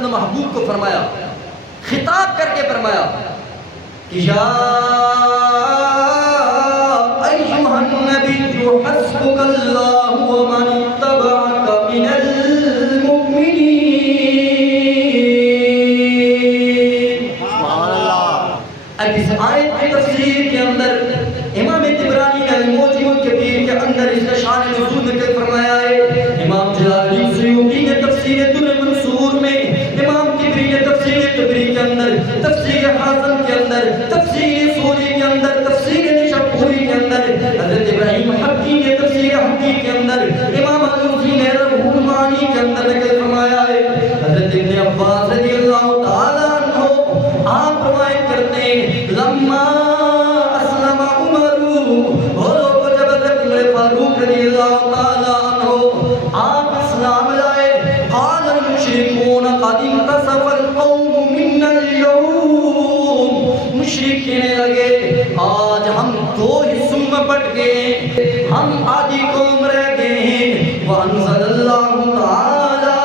اپنے محبوب کو فرمایا، خطاب کر کے فرمایا کہ یا ایھا النبی حسبک اللہ ومن اتبعک من المؤمنین۔ سبحان اللہ۔ اب اس آیت کی تفسیر کے اندر امام طبرانی نے المعجم الکبیر کے اندر اس کا شان نزول ذکر فرمایا ہے۔ امام جلال الدین سیوطی نے تفسیر در منصور میں، امام طبری نے تفسیر طبری کے اندر، تفسیر حاصل کے اندر، تفسیر سوری کے اندر، تفسیر نشاپوری کے اندر، حضرت ابراہیم حقی نے تفسیر حقی کے اندر، امام الوزی نے روح المعانی کے اندر ذکر فرمایا ہے۔ حضرت ابن عباس رضی اللہ تعالیٰ عنہ آپ روایت کرتے ہیں لما اسلم عمر، اور جب حضرت عمر فاروق رضی اللہ تعالیٰ عنہ آپ اسلام لائے، قال المشرکون قد انتصف القوم منا اليوم، مشرک کہنے لگے آج ہم دو حصوں میں بٹ گئے، ہم آدھی قوم رہ گئے ہیں۔ وانزل اللہ تعالی،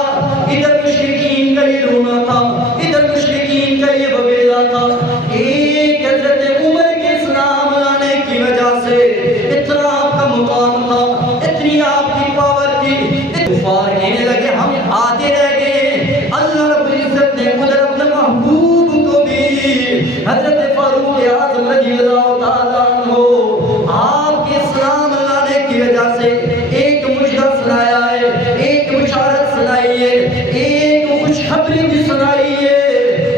ادھر مشرکین کا یہ رونا تھا، ادھر مشرکین کا یہ بویلا تھا۔ ایک حضرت عمر کے اسلام لانے کی وجہ سے اتنا آپ کا مقام تھا، اتنی آپ کی پاور تھی، کفار کہنے لگے ہم آدھے رہ گئے۔ اللہ رب العزت نے ادھر اپنے محبوب کو بھی حضرت فاروق اعظم رضی اللہ تعالیٰ عنہ آپ کے اسلام لانے کی وجہ سے ایک مجدہ سنایا ہے، ایک بشارت سنائی ہے، ایک خوشخبری بھی سنائی ہے،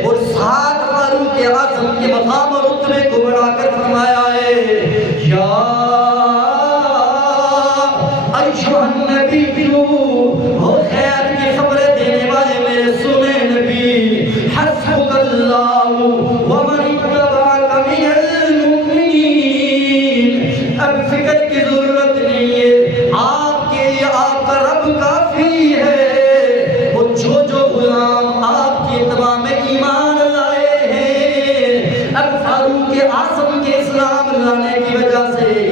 اور ساتھ فاروق اعظم کے مقام اور رتبے کو بڑھا کر فرمایا ہے یا ایھا النبی، ہو خیر کی خبریں دینے والے میرے سنے نبی، حسبک اللہ ومن اتبعک من المؤمنین، اب فکر کی ضرورت نہیں ہے، آپ کے لیے آپ کا رب کافی ہے۔ وہ جو غلام آپ کی اتباع میں ایمان لائے ہیں، اب فاروق اعظم کے اسلام لانے کی وجہ سے